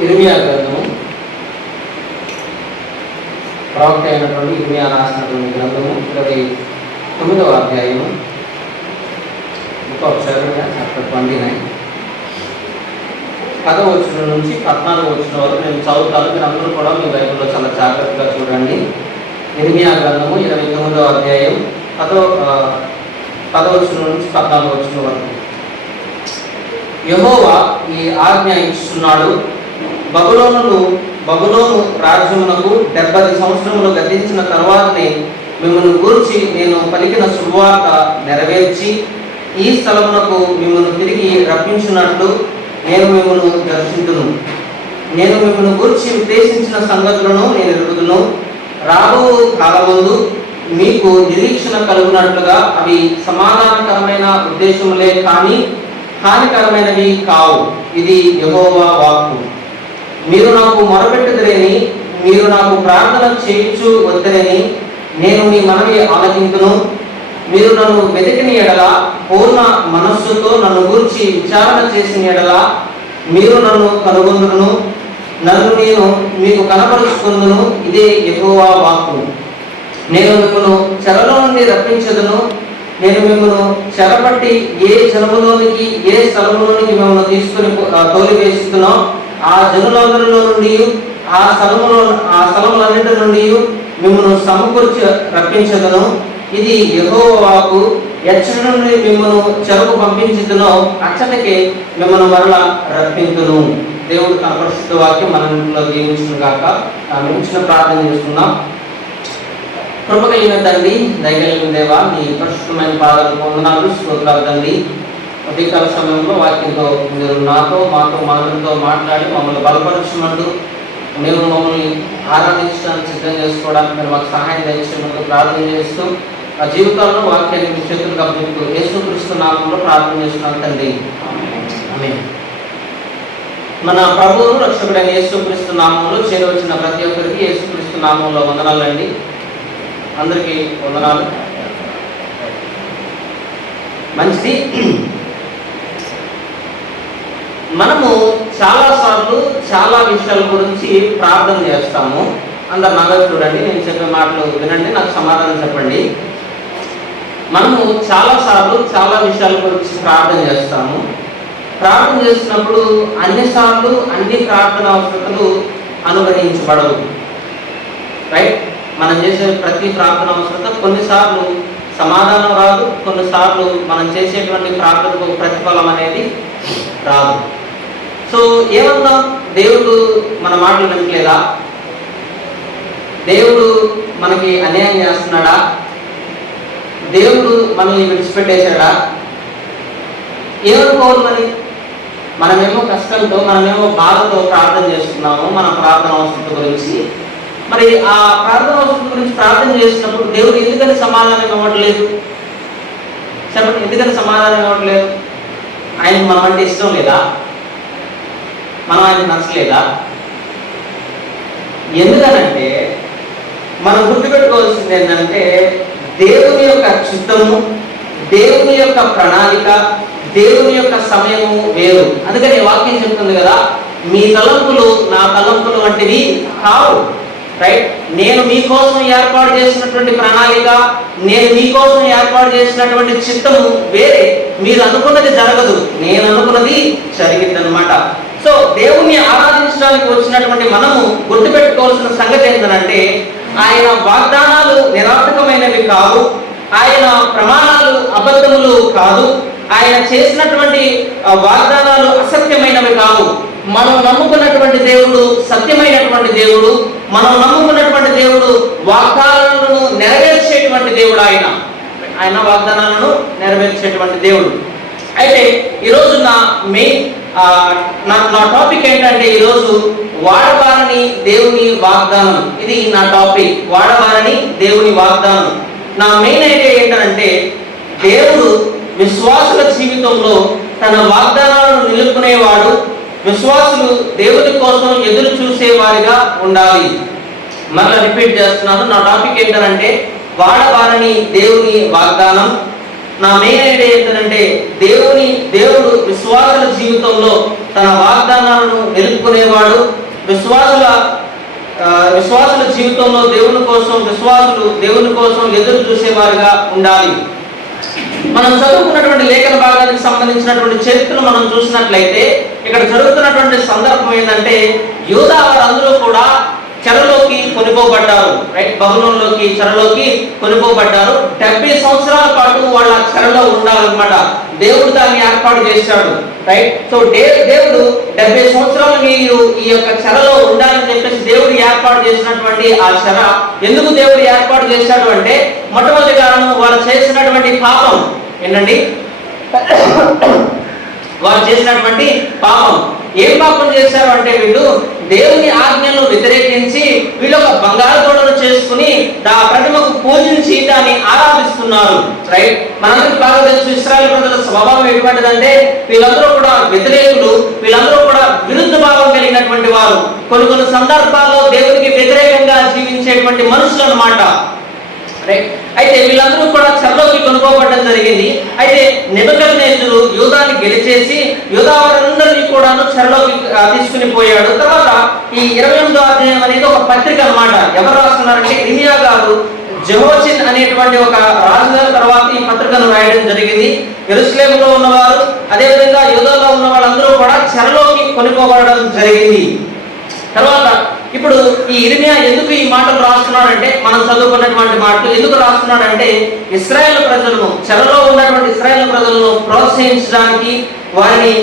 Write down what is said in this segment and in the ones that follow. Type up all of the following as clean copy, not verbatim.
ఇర్మియా గ్రంథము, ప్రవక్త అయినటువంటి ఇర్మియా రాసినటువంటి గ్రంథము 29వ అధ్యాయము, చాప్టర్ 29, 10వ వచనం నుంచి 14వ వచనం వరకు నేను చదువుతాను. మీరు అందరూ కూడా మీ బైబిల్లో చాలా జాగ్రత్తగా చూడండి. ఇర్మియా గ్రంథము 29వ అధ్యాయం 10వ వచనం నుంచి 14వ వచనం వరకు. యెహోవా ఈ ఆజ్ఞ ఇస్తున్నాడు, బబులోను రాజ్యమునకు 70 సంవత్సరములు గతించిన తర్వాతనే మిమ్మల్ని గూర్చి నేను పలికిన శుభవార్త నెరవేర్చి ఈ స్థలమునకు మిమ్మల్ని తిరిగి రప్పించినట్లు నేను మిమ్మల్ని దర్శించును. నేను మిమ్మల్ని గూర్చి ఉద్దేశించిన సంగతులను నేను ఎరుగుదును. రాబో కాలమందు మీకు నిరీక్షణ కలుగునట్లుగా అవి సమాధానకరమైన ఉద్దేశములే కానీ హానికరమైనవి కావు. ఇది యెహోవా వాక్కు. మీరు నాకు మొరపెట్టుదరేని, మీరు నాకు ప్రార్థన చేయించు వద్దరేని నేను మీ మనవి ఆలకింతును. మీరు నన్ను వెతికిన ఎడల, పూర్ణ మనస్సుతో నన్ను గూర్చి విచారణ చేసిన ఎడల మీరు నన్ను కనుగొందును, నన్ను నేను మీకు కనపరుచుకుందును. ఇదే యెహోవా వాక్కు. నేను మిమ్మల్ని చెరలో నుండి రప్పించదును. నేను మిమ్మల్ని చెరపట్టి ఏ జనములోనికి, ఏ స్థలములోనికి మిమ్మల్ని తీసుకుని తోలివేస్తున్నో ఆ జనులందరిలో నుండి, ఆ స్థలములన్నింటి నుండి మిమ్మల్ని సమకూర్చి రప్పించదును. ఇది యెహోవా వాక్కు. ఎచ్చటి నుండి మిమ్మల్ని చెరకు పంపించుదునో అచ్చటికే మిమ్మల్ని మరలా రప్పించును. దేవుడు తన పరిశుద్ధ వాక్యం మన ఇంట్లో దీవించును గాక. మించిన ప్రార్థన చేసుకుందాం. కృప కలిగిన తండ్రి, దయగలిగిన దేవా, నీ పరిశుద్ధమైన పాదాలు వందనాలు, స్తోత్రాలు తండ్రి. ఉదయకాల సమయంలో వాక్యంతో మీరు మాతో మనందరితో మాట్లాడి మమ్మల్ని బలపరచమంటూ మేము మమ్మల్ని ఆరాధించడానికి సిద్ధం చేసుకోవడానికి మీరు మాకు సహాయం దయచేయమంటూ ప్రార్థన చేస్తూ ఆ జీవితాల్లో వాక్యాన్ని మీ చేతులకు అప్పగిస్తూ యేసుక్రీస్తు నామంలో ప్రార్థన చేస్తున్నాం తండ్రి. ఆమేన్. మన ప్రభువును రక్షకుడైన యేసుక్రీస్తు నామంలో చేరవచ్చిన ప్రతి ఒక్కరికి యేసుక్రీస్తు నామంలో వందనాలండి. అందరికీ వందనాలు. మంచిది. మనము చాలాసార్లు చాలా విషయాల గురించి ప్రార్థన చేస్తాము. అందరు నాగా చూడండి, నేను చెప్పే మాటలు వినండి, నాకు సమాధానం చెప్పండి. మనము చాలాసార్లు చాలా విషయాల గురించి ప్రార్థన చేస్తాము. ప్రార్థన చేసినప్పుడు అన్నిసార్లు అన్ని ప్రార్థన అవసరతలు అనుగ్రహించబడవు. రైట్? మనం చేసే ప్రతి ప్రార్థన అవసరత కొన్నిసార్లు సమాధానం రాదు, కొన్నిసార్లు మనం చేసేటువంటి ప్రార్థనకు ప్రతిఫలం అనేది రాదు. సో ఏమన్నా దేవుడు మన మాటలు వినట్లేదా? దేవుడు మనకి అన్యాయం చేస్తున్నాడా? దేవుడు మనల్ని విడిచిపెట్టేశాడా? ఏమనుకోవాలి మరి? మనమేమో కష్టంతో, మనమేమో బాధతో ప్రార్థన చేస్తున్నాము మన ప్రార్థన అవసరం గురించి. మరి ఆ ప్రార్థన అవసరం గురించి ప్రార్థన చేసినప్పుడు దేవుడు ఎందుకని సమాధానం ఇవ్వట్లేదు? చెప్పండి, ఎందుకని సమాధానం ఇవ్వట్లేదు? ఆయనకు మనం అంటే ఇష్టం లేదా? మనం ఆయనకు నచ్చలేదా? ఎందుకనంటే మనం గుర్తుపెట్టుకోవాల్సింది ఏంటంటే దేవుని యొక్క చిత్తము, దేవుని యొక్క ప్రణాళిక, దేవుని యొక్క సమయము వేరు. అందుకని వాక్యం చెప్తుంది కదా, మీ తలంపులు నా తలంపులు వంటివి కావు. రైట్? నేను మీకోసం ఏర్పాటు చేసినటువంటి ప్రణాళిక, నేను మీకోసం ఏర్పాటు చేసినటువంటి చిత్తము వేరే. మీరు అనుకున్నది జరగదు, నేను అనుకున్నది జరిగింది అనమాట. సో దేవుణ్ణి ఆరాధించడానికి వచ్చినటువంటి మనము గుర్తుపెట్టుకోవాల్సిన సంగతి ఏంటంటే ఆయన వాగ్దానాలు నిరర్థకమైనవి కావు, ఆయన ప్రమాణాలు అబద్ధములు కాదు, ఆయన చేసినటువంటి వాగ్దానాలు అసత్యమైనవి కావు. మనం నమ్ముకున్నటువంటి దేవుడు సత్యమైనటువంటి దేవుడు. మనం నమ్ముకున్నటువంటి దేవుడు వాగ్దానాలను నెరవేర్చేటువంటి దేవుడు. ఆయన వాగ్దానాలను నెరవేర్చేటువంటి దేవుడు. అయితే ఈరోజు నా మెయిన్ నా టాపిక్ ఏంటంటే ఈరోజు వాడబారని దేవుని వాగ్దానం. ఇది నా టాపిక్, వాడబారని దేవుని వాగ్దానం. నా మెయిన్ ఐడియా ఏంటంటే దేవుడు విశ్వాసుల జీవితంలో తన వాగ్దానాలను నిలుపుకునేవాడు. విశ్వాసులు దేవుని కోసం ఎదురు చూసేవారిగా ఉండాలి. మళ్ళీ రిపీట్ చేస్తున్నాను, నా టాపిక్ ఏంటంటే వాడబారని దేవుని వాగ్దానం. నా మెయిన్ ఐడియా ఏంటంటే దేవుడు విశ్వాసుల జీవితంలో తన వాగ్దానాలను నిలుపుకునేవాడు. విశ్వాసుల జీవితంలో విశ్వాసులు దేవుని కోసం ఎదురు చూసేవారుగా ఉండాలి. మనం చదువుకున్నటువంటి లేఖన భాగానికి సంబంధించినటువంటి చరిత్రను మనం చూసినట్లయితే ఇక్కడ జరుగుతున్నటువంటి సందర్భం ఏంటంటే యూదా వారందరూ కూడా చెరలోకి కొనిపోబడ్డారు. రైట్, బబులోనులోకి చెరలోకి కొనిపోబడ్డారు. 70 సంవత్సరాల పాటు వాళ్ళ చెరలో ఉండాలన్నమాట. దేవుడు దాన్ని ఏర్పాటు చేశాడు. రైట్, సో దేవుడు 70 సంవత్సరాలు మీరు ఈ యొక్క చెరలో ఉండాలని చెప్పేసి దేవుడు ఏర్పాటు చేసినటువంటి ఆ చెర ఎందుకు దేవుడు ఏర్పాటు చేశాడు అంటే మొట్టమొదటి కారణం వాళ్ళు చేసినటువంటి పాపం ఏంటండి? వారు చేసినటువంటి పాపం. ఏం పాపం చేశారు అంటే వీళ్ళు దేవుని ఆజ్ఞలను వ్యతిరేకించి వీళ్ళు ఒక బంగారు తోడను చేసుకుని ఆ ప్రతిమకు పూజించి దాన్ని ఆరాధిస్తున్నారు. రైట్, మనందరికీ బాగా తెలుసు ఇశ్రాయేలు ప్రజల స్వభావం ఎటువంటిదంటే వీళ్ళందరూ కూడా వ్యతిరేకులు, వీళ్ళందరూ కూడా విరుద్ధ భావం కలిగినటువంటి వారు. కొన్ని సందర్భాల్లో దేవునికి వ్యతిరేకంగా జీవించేటువంటి మనుషులు అన్నమాట. అయితే వీళ్ళందరూ కూడా చెరలోకి కొనుక్కోబడడం జరిగింది. అయితే నెబుకద్నెజరు యూదాని గెలిచేసి యూదా వారందరినీ కూడా చెరలోకి తీసుకుని పోయాడు. తర్వాత ఈ 28వ అధ్యాయం అనేది ఒక పత్రిక అన్నమాట. ఎవరు రాస్తున్నారంటే ఇర్మియా గారు జెహోషిన్ అనేటువంటి ఒక రాజుగారి తర్వాత ఈ పత్రికను రాయడం జరిగింది. యెరూషలేములో ఉన్నవారు అదేవిధంగా యూదాలో ఉన్న వాళ్ళందరూ కూడా చెరలోకి కొనుక్కోబడడం జరిగింది. తర్వాత ఇప్పుడు ఈ ఇర్మియా ఎందుకు ఈ మాటలు రాస్తున్నాడంటే మనం చదువుకున్నటువంటి మాటలు ఎందుకు రాస్తున్నాడంటే ఇశ్రాయేలు ప్రజలను చెరలో ఉన్నటువంటి ఇశ్రాయేలు ప్రజలను ప్రోత్సహించడానికి వారిని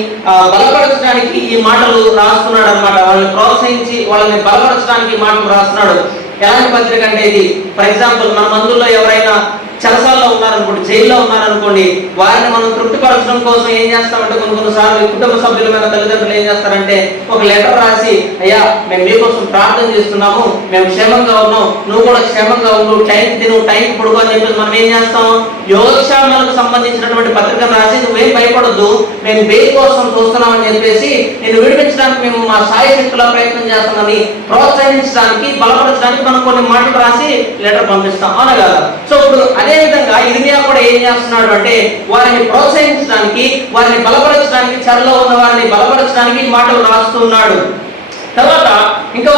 బలపరచడానికి ఈ మాటలు రాస్తున్నాడు అన్నమాట. వాళ్ళని ప్రోత్సహించి వాళ్ళని బలపరచడానికి ఈ మాటలు రాస్తున్నాడు. ఎలాంటి పత్రిక అంటే ఇది ఫర్ ఎగ్జాంపుల్ మన మందుల్లో ఎవరైనా చెరసాల్లో ఉన్నారనుకోండి, జైల్లో ఉన్నారనుకోండి, వారిని మనం తృప్తిపరచడం కోసం ఏం చేస్తామంటే కొన్నిసార్లు కుటుంబ సభ్యుల మీద తల్లిదండ్రులు ఏం చేస్తారంటే ఒక లెటర్ రాసి అయ్యా మేము మీకోసం ప్రార్థన చేస్తున్నాము, మేము క్షేమంగా ఉన్నాం, నువ్వు కూడా క్షేమంగా ఉండు, టైంకి తిను, టైంకి పడుకో అని చెప్పేసి మనం ఏం చేస్తాం యోగక్షేమాలకు సంబంధించినటువంటి పత్రికను రాసి నువ్వేం భయపడద్దు, మేము బెయిల్ కోసం చూస్తున్నామని చెప్పేసి నేను విడిపించడానికి మేము మా సాయి శక్తుల ప్రయత్నం చేస్తామని ప్రోత్సహించడానికి బలపరచడానికి మనం కొన్ని మాటలు రాసి లెటర్ పంపిస్తాం, అవునా కదా? సో ఇప్పుడు అదే విధంగా ఇర్మియా కూడా ఏం చేస్తున్నాడు అంటే వారిని ప్రోత్సహించడానికి వారిని బలపరచడానికి చెరలో ఉన్న వారిని బలపరచడానికి మాటలు రాస్తున్నాడు. తర్వాత ఇంకా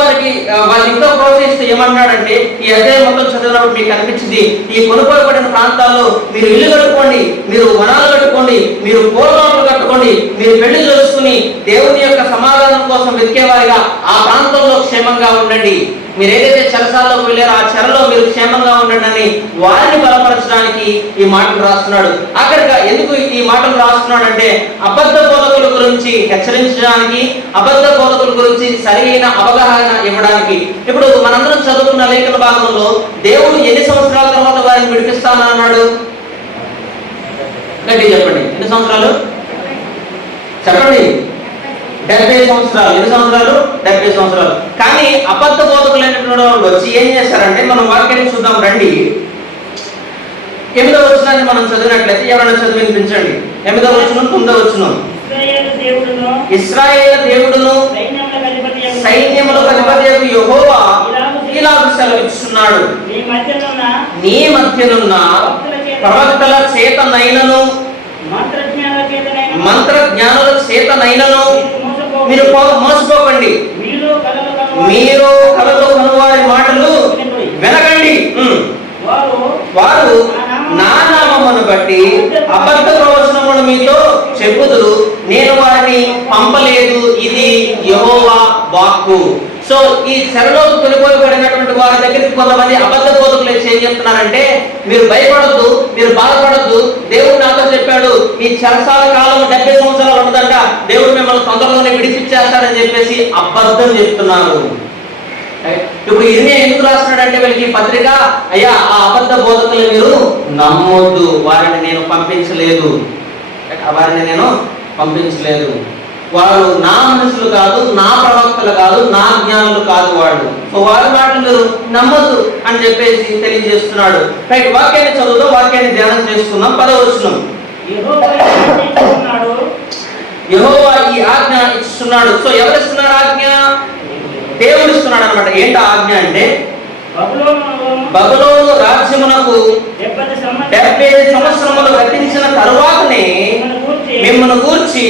వాళ్ళు ఇంకా ప్రోత్సహిస్తూ ఏమన్నాడంటే ఈ అధ్యాయం మొత్తం చదివినప్పుడు మీకు అనిపించింది ఈ కొనుక్కోబడిన ప్రాంతాల్లో మీరు ఇల్లు కట్టుకోండి, మీరు వనాలు కట్టుకోండి, మీరు పూలతోటలు కట్టుకోండి, మీరు పెళ్లి చేసుకుని దేవుని యొక్క సమాధానం కోసం వెతికేవారిగా ఆ ప్రాంతంలో క్షేమంగా ఉండండి. మీరు ఏదైతే చెరసాల్లోకి వెళ్ళారో ఆ చెరలో మీరు క్షేమంగా ఉండండి అని వారిని బలపరచడానికి ఈ మాటలు రాస్తున్నాడు. అక్కడిగా ఎందుకు ఈ మాటలు రాస్తున్నాడు అంటే అబద్ధ బోధకుల గురించి హెచ్చరించడానికి, అబద్ధ బోధకుల గురించి సరైన అవగాహన ఇవ్వడానికి. ఇప్పుడు మనందరం చదువుకున్న లేఖన భాగంలో దేవుడు ఎన్ని సంవత్సరాల తర్వాత వారిని విడిపిస్తానన్నాడు? గట్టి చెప్పండి, ఎన్ని సంవత్సరాలు చెప్పండి? 70 సంవత్సరాలు. ఎన్ని సంవత్సరాలు? 70 సంవత్సరాలు. కానీ అబద్ధ బోధకులైనటువంటి వాళ్ళు వచ్చి ఏం చేస్తారంటే మనం వాక్యాన్ని చూద్దాం రండి. 8వ వచనాన్ని మనం చదివినట్లయితే ఎవరైనా చదివి వినిపించండి. 8వ వచనం 9వ వచనం. ఇశ్రాయేలు దేవుడును సైన్యములకు అధిపతియగు యెహోవా ఇలాగు సెలవిస్తున్నాడు, నీ మధ్యనున్న ప్రవక్తల చేతనైనను మంత్రజ్ఞానుల చేతనైనను మీరు మోసపోకండి, మీరు కలలో కనువారి మాటలు వినకండి. వారు నా నామమును బట్టి అబద్ధ ప్రవచనములను మీతో చెప్పుదురు, నేను వారిని పంపలేదు, ఇది యెహోవా వాక్కు. సో ఈ చెరలోకి కొనిపోయబడినటువంటి వారి దగ్గరికి కొంతమంది అబద్ధ బోధకులు ఏం చెప్తున్నారంటే మీరు భయపడద్దు, మీరు బాధపడద్దు, దేవుడు నాతో చెప్పాడు ఈ చెరసాల కాలం 70 సంవత్సరాలు ఉండదంట, దేవుడు మిమ్మల్ని తొందరలోనే విడిపించేస్తాడని చెప్పేసి అబద్ధం చెప్తున్నారు. ఇప్పుడు ఇర్మియా ఎందుకు రాస్తున్నాడంటే వీళ్ళకి పత్రిక అయ్యా ఆ అబద్ధ బోధకులు మీరు నమ్మొద్దు, వారిని నేను పంపించలేదు, వారు నా మనుషులు కాదు, నా ప్రవక్తలు కాదు, నా జ్ఞానులు కాదు వాళ్ళు. సో వారి మాటలు మీరు నమ్మొద్దు అని చెప్పేసి తెలియజేస్తున్నాడు. రైట్, వాక్యాన్ని చదువుతాం, వాక్యాన్ని ధ్యానం చేసుకుందాం. 10వ వచనం. యెహోవా ఈ ఆజ్ఞ ఇస్తున్నాడు. సో ఎవరు ఇస్తున్నారు ఆజ్ఞ? దేవుడు ఇస్తున్నాడు అనమాట. ఏంటి ఆజ్ఞ అంటే బబులోను రాజ్యమునకు 70 సంవత్సరములు గతించిన తరువాతనే మిమ్మల్ని గూర్చి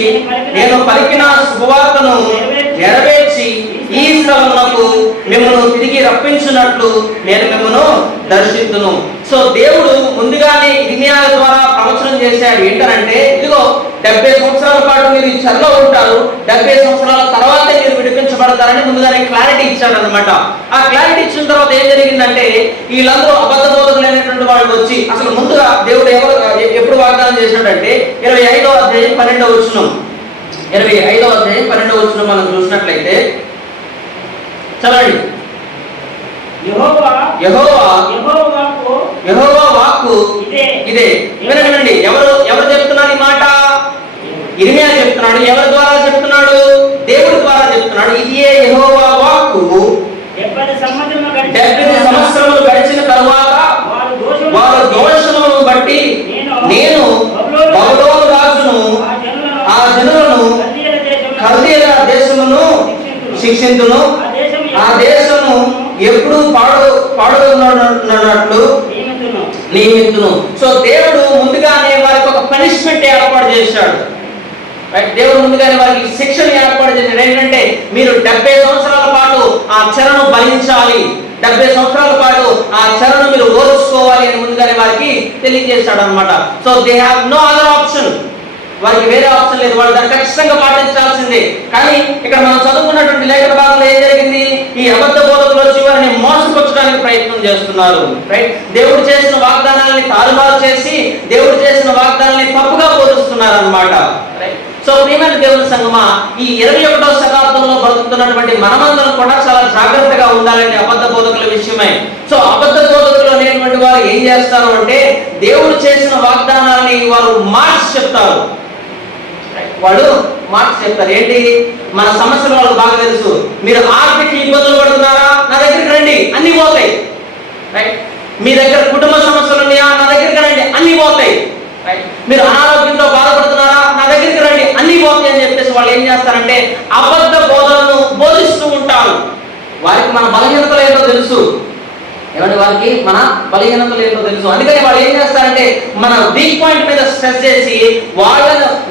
నేను పలికిన శుభవార్తను నెరవేర్చి ఈ స్థలమునకు మిమ్మల్ని తిరిగి రప్పించినట్లు నేను మిమ్మల్ని దర్శించును. సో దేవుడు ముందుగానే ఇర్మియా ద్వారా ప్రవచనం చేశాడు. ఏంటంటే ఇదిగో 70 సంవత్సరాల పాటు మీరు ఈ చెరలో ఉంటారు, 70 సంవత్సరాల తర్వాతే మీరు విడిపించబడతారని ముందుగానే క్లారిటీ ఇచ్చాడు అనమాట. ఆ క్లారిటీ ఇచ్చిన తర్వాత ఏం జరిగిందంటే వీళ్ళందరూ అబద్ధ బోధకులైనటువంటి వాళ్ళు వచ్చి అసలు ముందుగా దేవుడు ఎప్పుడు వాగ్దానం చేశాడంటే 25వ అధ్యాయం 12వ వచనం, 25వ అధ్యాయం 12వ వచనం మనం చూసినట్లయితే చదవండి. యెహోవా వాక్కు ఇదే. వినండి, ఎవరు చెప్తున్నారు ఈ మాట? ఇర్మియా చెప్తున్నాడు. ఎవరి ద్వారా చెప్తున్నాడు? దేవుడి ద్వారా చెప్తున్నాడు. ఇదే యెహోవా వాక్కు. 70 సంవత్సరములు గడిచిన తరువాత వారు దోషములను బట్టి నేను బబులోను రాజును ఆ జనులను కల్దీయుల దేశమును శిక్షించును, ఆ దేశము ఎప్పుడు పాడుతున్నట్లు నియమించును. సో దేవుడు ముందుగానే వారికి ఒక పనిష్మెంట్ ఏర్పాటు చేశాడు. దేవుడు ముందుగానే వారికి శిక్షణ ఏర్పాటు చేశాడు. ఏంటంటే మీరు 70 సంవత్సరాల పాటు ఆ చెరను భరించాలి, 70 సంవత్సరాల పాటు ఆ చెరను మీరు ఓర్చుకోవాలి అని ముందుగానే వారికి తెలియజేశాడు అనమాట. So they have no other option. వారికి వేరే ఆప్షన్ లేదు, వాళ్ళు దాన్ని ఖచ్చితంగా పాటించాల్సిందే. కానీ ఇక్కడ మనం చదువుకున్నటువంటి లేఖన భాగంలో ఏం జరిగింది? ఈ అబద్ధ బోధకులు వచ్చి వారిని మోసపుచ్చడానికి ప్రయత్నం చేస్తున్నారు. రైట్, దేవుడు చేసిన వాగ్దానాలని తారుమారు చేసి దేవుడు చేసిన వాగ్దానాన్ని తప్పుగా బోధిస్తున్నారు అనమాట. రైట్. సో ప్రియమైన దేవుని సంగమా, ఈ 21వ శతాబ్దంలో బతుకుతున్నటువంటి మనమందరం కూడా చాలా జాగ్రత్తగా ఉండాలండి అబద్ధ బోధకుల విషయమై. సో అబద్ధ బోధకులు అనేటువంటి వారు ఏం చేస్తారు అంటే దేవుడు చేసిన వాగ్దానాలని వారు మార్చి చెప్తారు. వాడు మార్క్స్ చెప్తారు. ఏంటి? మన సమస్యలు వాళ్ళకి బాగా తెలుసు. మీరు ఆర్థిక ఇబ్బందులు పడుతున్నారా? నా దగ్గరికి రండి, అన్ని పోతాయి. రైట్. మీ దగ్గర కుటుంబ సమస్యలు ఉన్నాయా? నా దగ్గరికి రండి, అన్ని పోతాయి. రైట్. మీరు అనారోగ్యంతో బాధపడుతున్నారా? నా దగ్గరికి రండి, అన్ని పోతాయి అని చెప్పేసి వాళ్ళు ఏం చేస్తారంటే అబద్ధ బోధనను బోధిస్తూ ఉంటారు. వారికి మన బలహీనతలు ఏంటో తెలుసు. ఏమంటే వారికి మన బలహీనతలు ఏంటో తెలుసు. అందుకని వాళ్ళు ఏం చేస్తారంటే మన వీక్ పాయింట్ మీద స్ట్రెస్ చేసి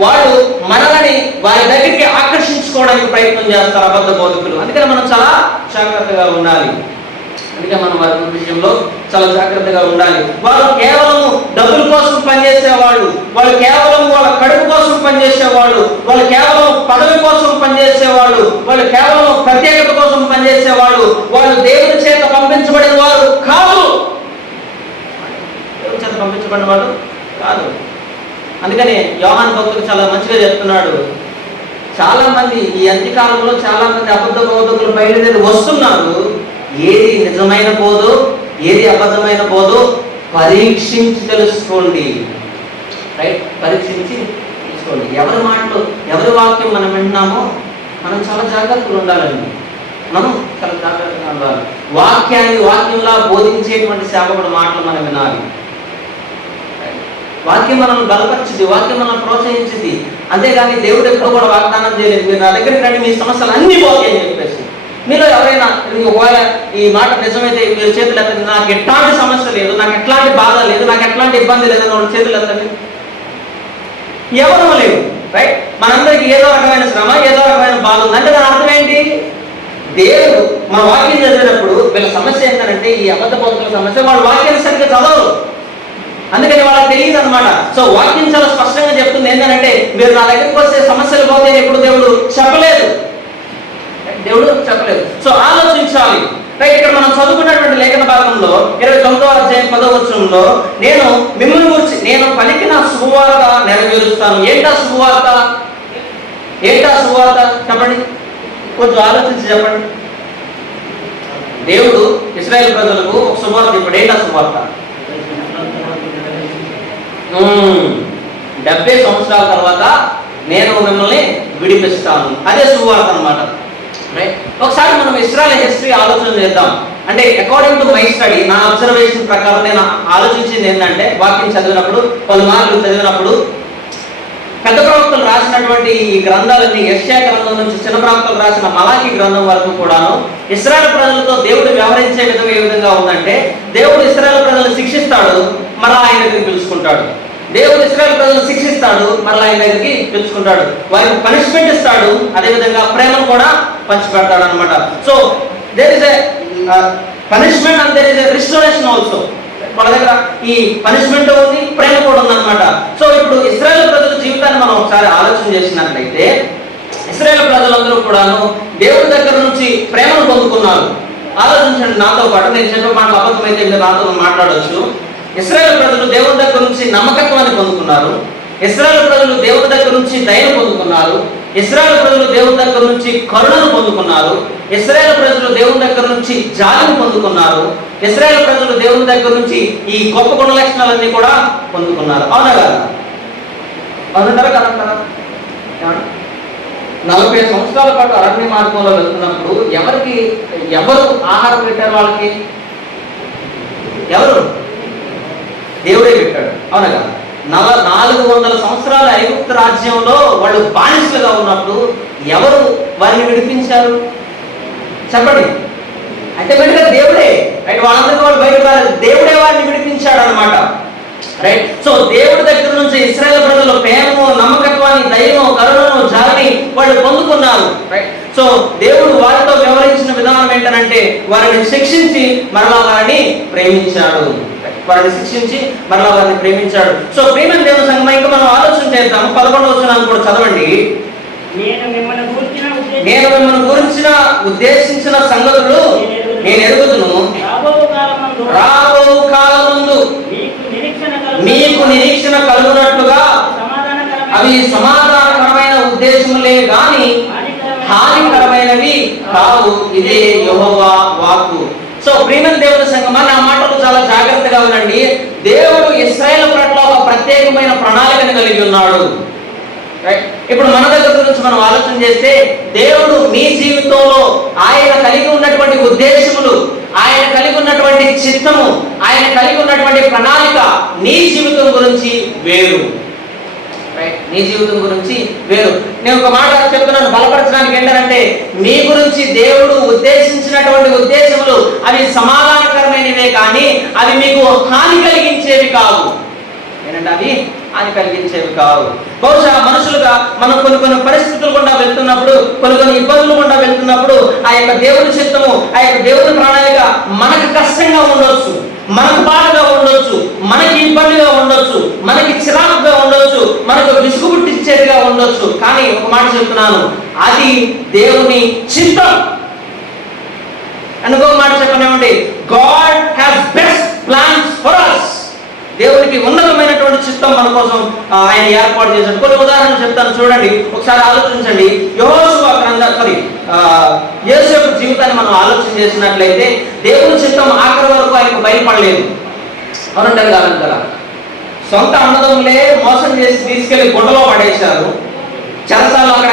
వాళ్ళు మనల్ని వారి దగ్గరికి ఆకర్షించుకోవడానికి ప్రయత్నం చేస్తారు అబద్ధ బోధకులు. అందుకని మనం చాలా జాగ్రత్తగా ఉండాలి. అందుకే మనం వారి విషయంలో చాలా జాగ్రత్తగా ఉండాలి. వారు కేవలం డబ్బుల కోసం పనిచేసేవాళ్ళు, వాళ్ళు కేవలం వాళ్ళ కడుపు కోసం పనిచేసేవాళ్ళు, వాళ్ళు కేవలం పదవి కోసం పనిచేసేవాళ్ళు, వాళ్ళు కేవలం ప్రత్యేకత కోసం పనిచేసేవాళ్ళు. వాళ్ళు దేవుని చేత పంపించబడిన వారు కాదు. దేవుని చేత పంపించబడిన వాడు కాదు. అందుకని యోహాను భక్తుడు చాలా మంచిగా చెప్తున్నాడు. చాలా మంది ఈ అంత్యకాలంలో చాలా మంది అబద్ధ బోధకులు బయలుదేరి వస్తున్నారు. ఏది నిజమైన బోధో ఏది అబద్ధమైన బోధో పరీక్షించి తెలుసుకోండి. రైట్, పరీక్షించి తెలుసుకోండి. ఎవరి మాటలు ఎవరి వాక్యం మనం వింటున్నామో మనం చాలా జాగ్రత్తగా ఉండాలండి. మనం చాలా జాగ్రత్తగా ఉండాలి. వాక్యంలా బోధించేటువంటి సేవకుడు మాటలు మనం వినాలి. వాక్యం మనల్ని బలపరిచింది, వాక్యం మనల్ని ప్రోత్సహించింది. అంతేగాని దేవుడు ఎప్పుడు కూడా వాగ్దానం చేయలేదు మీరు నా దగ్గరికి రండి మీ సమస్యలు అన్ని పోతాయని చెప్పేసి. మీలో ఎవరైనా ఒకవేళ ఈ మాట నిజమైతే మీరు చేతులు ఎత్తండి, నాకు ఎట్లాంటి సమస్య లేదు, నాకు ఎట్లాంటి బాధ లేదు, నాకు ఎట్లాంటి ఇబ్బంది లేదని వాళ్ళు చేతులు ఎత్తండి. ఎవరూ లేవు. రైట్. మనందరికీ ఏదో రకమైన శ్రమ, ఏదో రకమైన బాధ ఉంది. అంటే దాని అర్థం ఏంటి? దేవుడు మన వాక్యం చదివినప్పుడు వీళ్ళ సమస్య ఏంటంటే ఈ అబద్ధ బోధకుల సమస్య, వాళ్ళు వాక్యాన్ని సరిగ్గా చదవరు. అందుకని వాళ్ళకి తెలియదు అనమాట. సో వాక్యం చాలా స్పష్టంగా చెప్తుంది ఏంటంటే మీరు నా దగ్గరికి వస్తే సమస్యలు పోతాయని ఎప్పుడు దేవుడు చెప్పలేదు. సో ఆలోచించాలి. రైట్. ఇక్కడ మనం చదువుకున్నటువంటి లేఖన భాగంలో 29వ అధ్యాయం 10వ వచనంలో నేను మిమ్మల్ని గురించి నేను పలికిన శుభవార్త నెరవేరుస్తాను. ఏంటా శుభవార్త? చెప్పండి, కొంచెం ఆలోచించి చెప్పండి. దేవుడు ఇశ్రాయేలు ప్రజలకు ఒక శుభవార్త ఇప్పుడు. ఏంటా శుభవార్త? 70 సంవత్సరాల తర్వాత నేను మిమ్మల్ని విడిపిస్తాను. అదే శుభవార్త అన్నమాట. రైట్. ఒకసారి మనం ఇశ్రాయేల్ హిస్టరీ ఆలోచన చేద్దాం. అంటే అకార్డింగ్ టు మై స్టడీ, నా అబ్జర్వేషన్ ప్రకారం నేను ఆలోచించింది ఏంటంటే వాక్యం చదివినప్పుడు పలుమార్లు చదివినప్పుడు పెద్ద ప్రవక్తలు రాసినటువంటి ఈ గ్రంథాలన్నీ, యెషయా గ్రంథం నుంచి చిన్న ప్రవక్తలు రాసిన మలాకి గ్రంథం వరకు కూడాను ఇశ్రాయేలు ప్రజలతో దేవుడు వ్యవహరించే విధంగా ఏ విధంగా ఉందంటే, దేవుడు ఇశ్రాయేలు ప్రజలను శిక్షిస్తాడు, మరలా ఆయన దగ్గరికి పిలుచుకుంటాడు. దేవుడు ఇశ్రాయేలు ప్రజలను శిక్షిస్తాడు, మరలా ఆయన దగ్గరికి పిలుచుకుంటాడు. వారికి పనిష్మెంట్ ఇస్తాడు, అదేవిధంగా ప్రేమను కూడా పంచిపెడతాడు అనమాట. So there is a punishment and there is a restoration also. వాళ్ళ దగ్గర ఈ పనిష్మెంట్ ఉంది, ప్రేమ కూడా ఉందన్నమాట. సో ఇప్పుడు ఇశ్రాయేలు ప్రజల జీవితాన్ని మనం ఒకసారి ఆలోచన చేసినట్లయితే, ఇశ్రాయేలు ప్రజలందరూ కూడాను దేవుడి దగ్గర నుంచి ప్రేమను పొందుకున్నారు. ఆలోచించండి నాతో పాటు. నేను చెప్పే మాట అబద్ధమైతే మీరు నాతో మాట్లాడవచ్చు. ఇశ్రాయేలు ప్రజలు దేవుడి దగ్గర నుంచి నమ్మకత్వాన్ని పొందుకున్నారు. ఇశ్రాయేలు ప్రజలు దేవుడి దగ్గర నుంచి దయను పొందుకున్నారు. ఇశ్రాయేలు ప్రజలు దేవుడి దగ్గర నుంచి కరుణను పొందుకున్నారు. ఇశ్రాయేలు ప్రజలు దేవుడి దగ్గర నుంచి జాలిని పొందుకున్నారు. ఇశ్రాయేలు ప్రజలు దేవుడి దగ్గర నుంచి ఈ గొప్ప గుణ లక్షణాలన్నీ కూడా పొందుకున్నారు. అవునా కదా? అవునంటారా కదంటారా? 40 సంవత్సరాల పాటు అరణ్య మార్గంలో వెళ్తున్నప్పుడు ఎవరు ఆహారం పెట్టారు వాళ్ళకి? ఎవరు? దేవుడే పెట్టాడు. అవునా కదా? 400 సంవత్సరాల ఐగుప్తు రాజ్యంలో వాళ్ళు బానిసలుగా ఉన్నప్పుడు ఎవరు వారిని విడిపించారు చెప్పండి? అల్టిమేట్గా దేవుడే. రైట్? వాళ్ళందరికీ వాళ్ళు బయట రాలేదు, దేవుడే వారిని విడిపించాడు అనమాట. రైట్? సో దేవుడి దగ్గర నుంచి ఇశ్రాయేలు ప్రజలు ప్రేమను, నమ్మకత్వాన్ని, దయను, కరుణను, జాలిని వాళ్ళు పొందుకున్నారు. రైట్? సో దేవుడు వారితో వ్యవహరించిన విధానం ఏంటంటే, వారిని శిక్షించి మరలా వారిని ప్రేమించాడు. వారిని శిక్షించి మరలా వారిని ప్రేమించాడు. సో ప్రేమ దేవుని సంగమం ఇంకా మనం ఆలోచన చేద్దాం. 11వ వచనాన్ని కూడా చదవండి. నేను మిమ్మల్ని గురించిన ఉద్దేశించిన సంగతులు నేను ఎరుగుదును, రాబో కాలమందు మీకు నిరీక్షణ కలుగునట్లుగా అవి సమాధానకరమైన ఉద్దేశములే గాని హానికరమైనవి కావు, ఇదే యెహోవా వాక్కు. సో ప్రియమైన దేవుని సంగమా, నా మాటలు చాలా జాగ్రత్తగా ఉండండి. దేవుడు ఇశ్రాయేలు పట్ల ఒక ప్రత్యేకమైన ప్రణాళికను కలిగి ఉన్నాడు. ఇప్పుడు మన దగ్గర గురించి మనం ఆలోచన చేస్తే, దేవుడు మీ జీవితంలో ఆయన కలిగి ఉన్నటువంటి ఉద్దేశములు, ఆయన కలిగి ఉన్నటువంటి చిత్తము, ఆయన కలిగి ఉన్నటువంటి ప్రణాళిక నీ జీవితం గురించి వేరు. నీ జీవితం గురించి వేరు. నేను ఒక మాట చెప్తున్నాను బలపరచడానికి. ఏంటంటే, నీ గురించి దేవుడు ఉద్దేశించినటువంటి ఉద్దేశములు అవి సమాధానకరమైనవే కానీ అవి మీకు హాని కలిగించేవి కావు. ఏంటంటే అవి హాని కలిగించేవి కావు. బహుశా మనుషులుగా మనం కొన్ని పరిస్థితులు గుండా వెళ్తున్నప్పుడు, కొన్ని ఇబ్బందులు గుండా వెళ్తున్నప్పుడు ఆ యొక్క దేవుని చిత్తము, ఆ యొక్క దేవుని ప్రణాళిక మనకు కష్టంగా ఉండొచ్చు, మనకు బాధగా ఉండొచ్చు, మనకి ఇబ్బందిగా ఉండొచ్చు, మనకి చిరాకుగా ఉండొచ్చు, మనకు విసుగు పుట్టించేదిగా ఉండొచ్చు. కానీ ఒక మాట చెప్తున్నాను, అది దేవుని చిత్తం. అనుకో మాట చెప్పనివ్వండి, God has best plans for us. దేవునికి ఉన్నతమైనటువంటి చిత్తం మన కోసం ఆయన ఏర్పాటు చేశాడు. కొన్ని ఉదాహరణలు చెప్తాను చూడండి, ఒకసారి ఆలోచించండి. యెహోషువ యోసేపు జీవితాన్ని మనం ఆలోచన చేసినట్లయితే, దేవుని చిత్తం ఆఖరి వరకు ఆయనకు బయలుపడలేదు. అవునంటారు కాదంటారా? సొంత అన్నదమ్ములే మోసం చేసి తీసుకెళ్లి గుండలో పడేశారు. చెరసాలు అక్కడ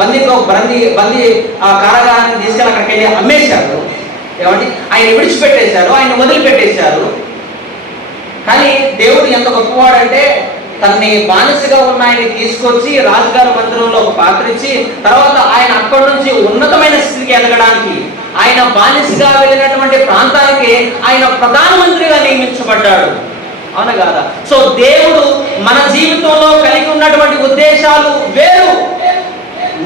బందీ కారాగారాన్ని తీసుకెళ్ళి అక్కడికి వెళ్ళి అమ్మేశారు. ఏమండి? ఆయన విడిచిపెట్టేశారు, ఆయన వదిలిపెట్టేశారు. కానీ దేవుడు ఎంత గొప్పవాడంటే, తనని బానిసగా ఉన్న ఆయన్ని తీసుకొచ్చి రాజుగారి మందిరంలో ఒక పాత్ర ఇచ్చి, తర్వాత ఆయన అక్కడి నుంచి ఉన్నతమైన స్థితికి ఎదగడానికి, ఆయన బానిసగా వెళ్ళినటువంటి ప్రాంతానికి ఆయన ప్రధానమంత్రిగా నియమించబడ్డాడు. అవునా కాదా? సో దేవుడు మన జీవితంలో కలిగి ఉన్నటువంటి ఉద్దేశాలు వేరు.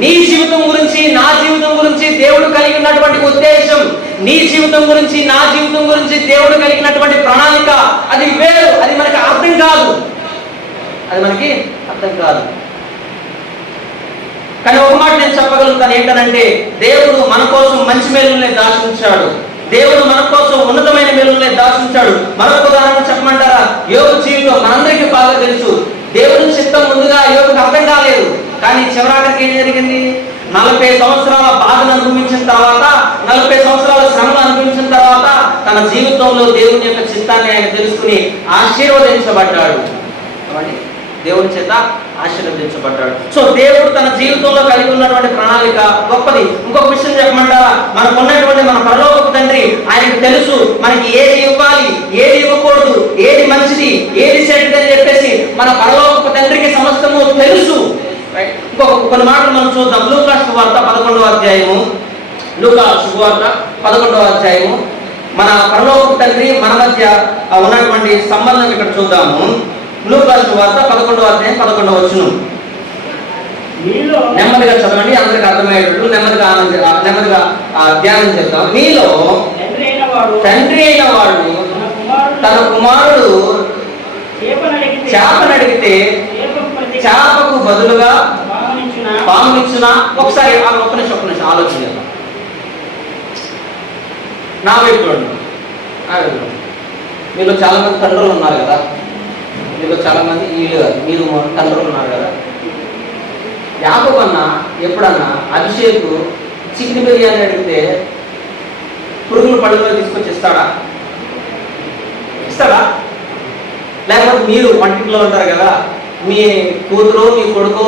నీ జీవితం గురించి, నా జీవితం గురించి దేవుడు కలిగి ఉన్నటువంటి ఉద్దేశం, నీ జీవితం గురించి, నా జీవితం గురించి దేవుడు కలిగినటువంటి ప్రణాళిక అది వేరు. అది మనకి అర్థం కాదు, అది మనకి అర్థం కాదు. కానీ ఒక మాట నేను చెప్పగలుగుతాను, ఏంటనంటే, దేవుడు మన కోసం మంచి మేలునే దాచించాడు. దేవుడు మన కోసం ఉన్నతమైన మేలునే దాచించాడు. మరొక ఉదాహరణ చెప్పమంటారా? యోబు జీవితం మనందరికీ బాగా తెలుసు. దేవుని చిత్తం ముందుగా యోబుకు అర్థం కాలేదు, కానీ చివరాఖరికి ఏం జరిగింది? 40 సంవత్సరాల బాధను అనుభవించిన తర్వాత, 40 సంవత్సరాల శ్రమను అనుభవించిన తర్వాత తన జీవితంలో దేవుని యొక్క చిత్తాన్ని ఆయన తెలుసుకుని ఆశీర్వదించబడ్డాడు. దేవుని చేత ఆశీర్వదించబడ్డాడు. సో దేవుడు తన జీవితంలో కలిగి ఉన్నటువంటి ప్రణాళిక గొప్పది. ఇంకొక విషయం చెప్పమంటారా? మనకు ఉన్నటువంటి మన పరలోకపు తండ్రి, ఆయనకు తెలుసు మనకి ఏది ఇవ్వాలి, ఏది ఇవ్వకూడదు, ఏది మంచిది, ఏది చెడ్డది అని చెప్పేసి మన పరలోకపు తండ్రికి సమస్తము తెలుసు. కొన్ని మాటలు మనం చూద్దాం. లూకా శుభవార్త 11వ అధ్యాయము. లూకా శుభవార్త 11వ అధ్యాయము. మన పరలోక తండ్రి మన మధ్య ఉన్నటువంటి సంబంధం ఇక్కడ చూద్దాము. లూకా శుభవార్త 11వ అధ్యాయం 11వ వచనం. నెమ్మదిగా చదవండి, అందరికి అర్థమయ్యేటట్లు నెమ్మదిగా ధ్యానం చేద్దాం. మీలో తండ్రి అయిన వాడు తన కుమారుడు చేపనడిగితే చేపకు బదులుగా పామునిచ్చునా? ఒకసారి ఒక్క నిమిషం ఆలోచన చేద్దాం. నా వైపు చూడండి. మీలో చాలా మంది తండ్రులు ఉన్నారు కదా, మీలో చాలా మంది మీరు తండ్రులు ఉన్నారు కదా. యాకోబు అన్న ఎప్పుడన్నా అభిషేక్ చికెన్ బిర్యానీ అడిగితే పురుగులు పడుగులో తీసుకొచ్చి ఇస్తాడా? లేకపోతే మీరు వంటింట్లో ఉంటారు కదా, మీ కూతురు మీ కొడుకు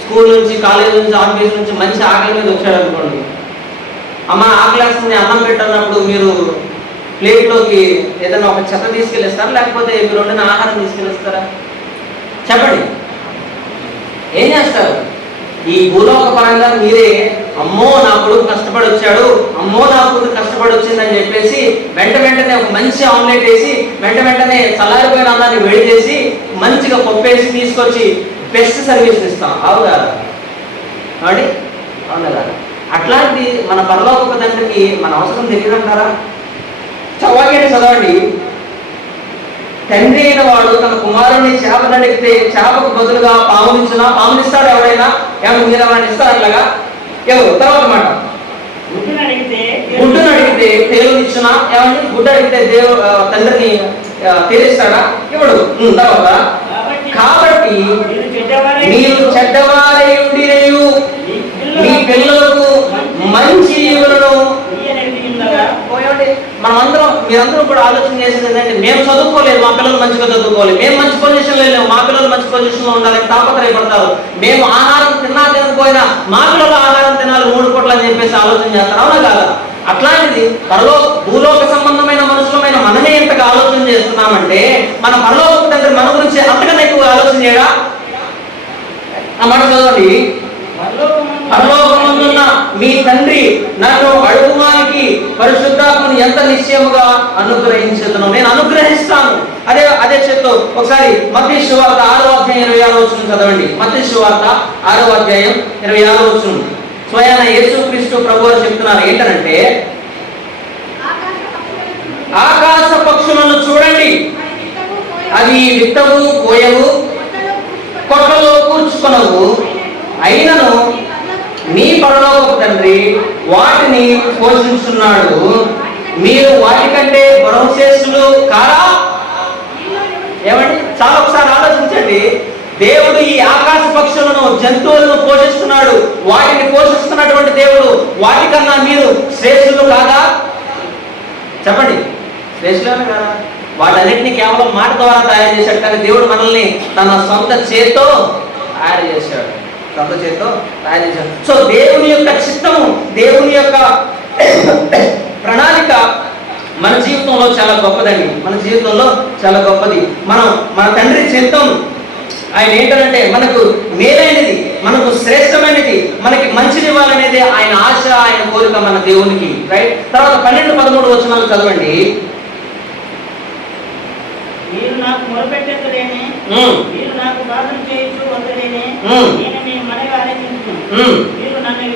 స్కూల్ నుంచి కాలేజ్ నుంచి ఆఫీస్ నుంచి మంచి ఆకలి మీద వచ్చాడు అనుకోండి, అమ్మ ఆకలేస్తుంది అన్నం పెట్టన్నప్పుడు మీరు ప్లేట్లోకి ఏదైనా ఒక చెత్త తీసుకెళ్ళిస్తారా, లేకపోతే మీరు వండిన ఆహారం తీసుకెళ్ళిస్తారా? చెప్పండి, ఏం చేస్తారు? ఈ భూలోక పరంగా మీరే అమ్మో నా కొడుకు కష్టపడి వచ్చాడు, అమ్మో నా కూతురు కష్టపడి వచ్చిందని చెప్పేసి వెంటనే ఒక మంచి ఆమ్లెట్ వేసి వెంటనే చల్లారిపోయిన అన్నాన్ని వేడి చేసి మంచిగా పప్పేసి తీసుకొచ్చి బెస్ట్ సర్వీస్ ఇస్తాం. అవును కదా అండి? అవును కదా? అట్లాంటి మన పరలోక తండ్రికి మన అవసరం తెలియదంటారా? చదవండి. తండ్రి అయిన వాడు తన కుమారుని చేపనడిగితే చేపకు బదులుగా పామునిచ్చునా? పామునిస్తాడు ఎవడైనా? ఏమన్నా మీరు ఎవరైనా ఇస్తారు అట్లాగా? ఎవరు? తర్వాత మాట, గుడ్డును అడిగితే తేలునిచ్చునా? ఏమండి? గుడ్డు అడిగితే తండ్రిని తేలిస్తాడా? ఇవ్వడు. తర్వాత, కాబట్టి మీరు చెడ్డవారై ఉండినయు మీ పిల్లలకు మంచి ఈవులను. మీరందరూ కూడా ఆలోచన చేసేది ఏంటంటే, మేము చదువుకోలేదు, మా పిల్లలు మంచిగా చదువుకోవాలి, మేము మంచి పొజిషన్లో లేవు, మా పిల్లలు మంచి పొజిషన్లో ఉండాలని తాపత్రయపడతారు. మేము ఆహారం తినకపోయినా మా పిల్లలు ఆహారం తినాలి 3 పూటలు అని చెప్పేసి ఆలోచన చేస్తారు. అవునా కాదా? అట్లాంటిది భూలోక సంబంధమైన మనుషులమైన మనమే ఎంతగా ఆలోచన చేస్తున్నామంటే, మన పరలోక తండ్రి మన గురించి అంతకన్నా ఎక్కువ ఆలోచన చేయడా? ఆ మాట చదవండి. పరలోకమందున్న మీ తండ్రి నన్ను అడుగువానికి పరిశుద్ధాత్మను ఎంత నిశ్చయముగా అనుగ్రహించును, నేను అనుగ్రహిస్తాను. అదే చేత్తో ఒకసారి మత్తయి సువార్త 6వ అధ్యాయం 26వ వచనం చదవండి. మత్తయి సువార్త 6వ అధ్యాయం 26వ వచనం. స్వయాన యేసుక్రీస్తు ప్రభువు చెప్తున్నారు ఏంటంటే, ఆకాశ పక్షులను చూడండి, అవి విత్తవు కోయవు కొట్టలో కూర్చుకొనవు, అయినను మీ పరలోకపు తండ్రి వాటిని పోషిస్తున్నాడు. మీరు వాటికంటే బహుశ్రేష్ఠులు కారా? ఏమండి? చాలా ఒకసారి ఆలోచించండి. దేవుడు ఈ ఆకాశ పక్షులను జంతువులను పోషిస్తున్నాడు. వాటిని పోషిస్తున్నటువంటి దేవుడు వాటికన్నా మీరు శ్రేష్ఠులు కాదా? చెప్పండి, శ్రేష్ఠులు కాదా? వాటన్నిటిని కేవలం మాట ద్వారా తయారు చేశాడు, కానీ దేవుడు మనల్ని తన సొంత చేత్తో తయారు చేశాడు. సో దేవుని యొక్క చిత్తము, దేవుని యొక్క ప్రణాళిక మన జీవితంలో చాలా గొప్పదండి. మన జీవితంలో చాలా గొప్పది. మన తండ్రి చిత్తం ఆయన ఏంటంటే, మనకు మేలైనది, మనకు శ్రేష్టమైనది, మనకి మంచిది ఇవ్వాలనేది ఆయన ఆశ, ఆయన కోరిక మన దేవునికి. రైట్? తర్వాత 12-13 వచనాలు చదవండి. మీరు నాకు మొరపెట్టేతలేనే, మీరు నాకు ప్రార్థన చేయొచ్చు వద్దలేనే, నేను మీ మనగా ఆలోచించును. మీరు నన్ను